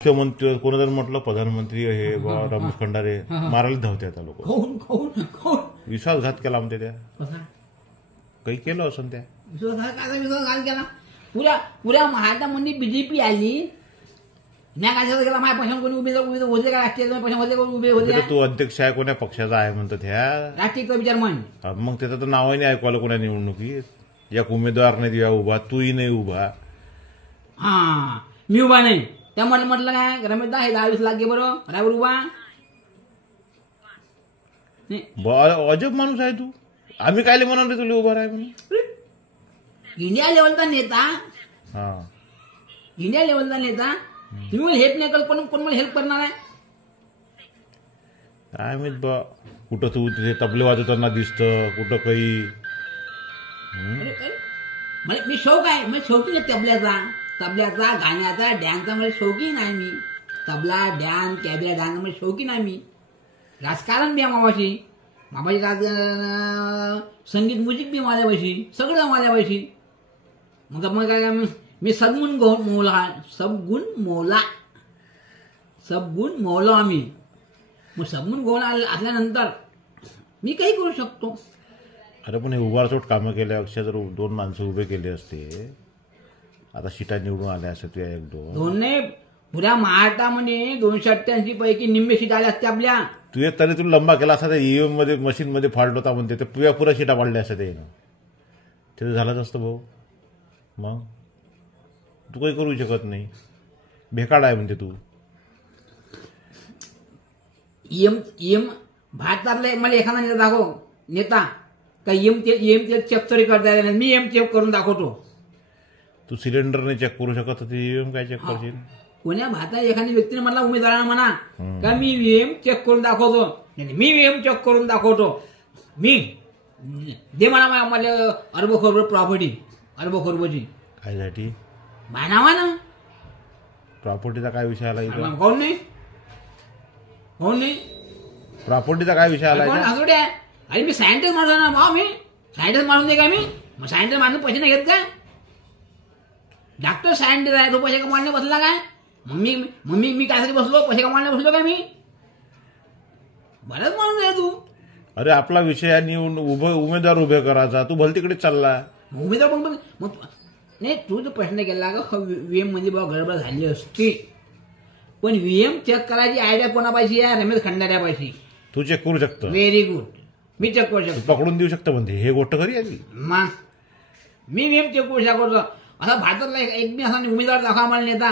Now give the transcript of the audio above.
मुख्यमंत्री कोणाजण म्हटलं प्रधानमंत्री हे बा रमेश खंडारे मारायला धावते आता लोक विश्वासघात केला म्हणते त्या काही केलं असं त्या विश्वासघात केला पुऱ्या महाराष्ट्रामध्ये बीजेपी आली नाही काय गेला माझ्या पक्षात कोणी उभे होते का राष्ट्रीय पक्षामध्ये उभे होते तू अध्यक्ष आहे कोण्या पक्षाचा आहे म्हणतात ह्या राष्ट्रीय विचार म्हण मग त्याचं तर नावही नाही ऐकवायला कोणा निवडणुकीत एक उमेदवार नाही दिवा उभा तूही नाही उभा हा मी उभा नाही त्या म्हटलं काय रमेश दा हे 20 लाख घे बरं बरोबर उभा अजब माणूस आहे तू आम्ही काय म्हणून रे तुला उभा आहे म्हणून इंडिया लेवलचा नेता हा इंडिया लेवलचा नेता तुम्ही मला हेल्प नाही कल कोण मला हेल्प करणार आहे काय माहित बा कुठं तू तिथे तबले वाजवताना दिसतं कुठं काही मला मी शौक आहे मी शौकीन आहे तबल्याचा गाण्याचा डॅन्सचा मला शौकीन आहे मी तबला डॅन्स कॅबिया डान्स मला शौकीन आहे मी राजकारण बी आहे मामाची संगीत म्युझिक बी माझ्यापाशी सगळं माझ्यापाशी मग काय मी सद्गुण मोला आम्ही मग सद्गुण गौण असल्यानंतर मी काही करू शकतो. अरे पण हे उभारचोट कामं केल्यापेक्षा जर 2 माणसं उभे केले असते आता सीटा निवडून आल्या असं तुझ्या 1-2 नाही पुऱ्या महाराष्ट्रामध्ये 288 पैकी निम्मे सीट आल्या असत्या आपल्या तुझ्या तरी तू लंबा केला असता ईव्हीएम मध्ये मशीन मध्ये फाल्ट होता म्हणते ते पुऱ्या सीटा पाडल्या असत्या ते झालंच असतं भाऊ मग तू काही करू शकत नाही भेकाड आहे म्हणते तू ईएम भारतातला मला एखादा नेता दाखव नेता का ईएम चेक तरी करता येणार मी ईएम चेक करून दाखवतो. तू सिलेंडर नाही चेक करू शकत होती ईएम काय चेक करशील कोण्या भारतात एखाद्या व्यक्तीने मला उमेदवारांना म्हणा का मी ईएम चेक करून दाखवतो मी ईएम चेक करून दाखवतो मी दे मला अरबखोर प्रॉपर्टी अरबखोरची कायसाठी माझ्या नावानं प्रॉपर्टीचा काय विषय आला इथं कोण नाही प्रॉपर्टीचा काय विषय आला अरे मी सायंटिस्ट माणूस ना भाऊ मी सायंटिस्ट माणूस नाही का मी सायंटिस्ट माणूस पैसे नाही घेत काय डॉक्टर सायंटिस्ट आहे तो पैसे कमावणे बसला काय मी काय बसलो पैसे कमावणे बसलो काय मी बरंच माणूस आहे तू अरे आपला विषय आहे उमेदवार उभे करायचा तू भल तिकडे चालला उमेदवार मग नाही तू जो प्रश्न केला का व्हीएम मध्ये बाबा गडबड झाली असती पण व्हीएम चेक करायची आयडिया कोणापाशी आहे रमेश खंडाऱ्यापाशी तू चेक करू शकतो व्हेरी गुड मी चेक करू शकतो पकडून देऊ शकतो म्हणते हे गोष्ट खरी आली मग मी व्हीएम चेक करू शकतो असा भारतातला एक बी असा उमेदवार दाखवा मला नेता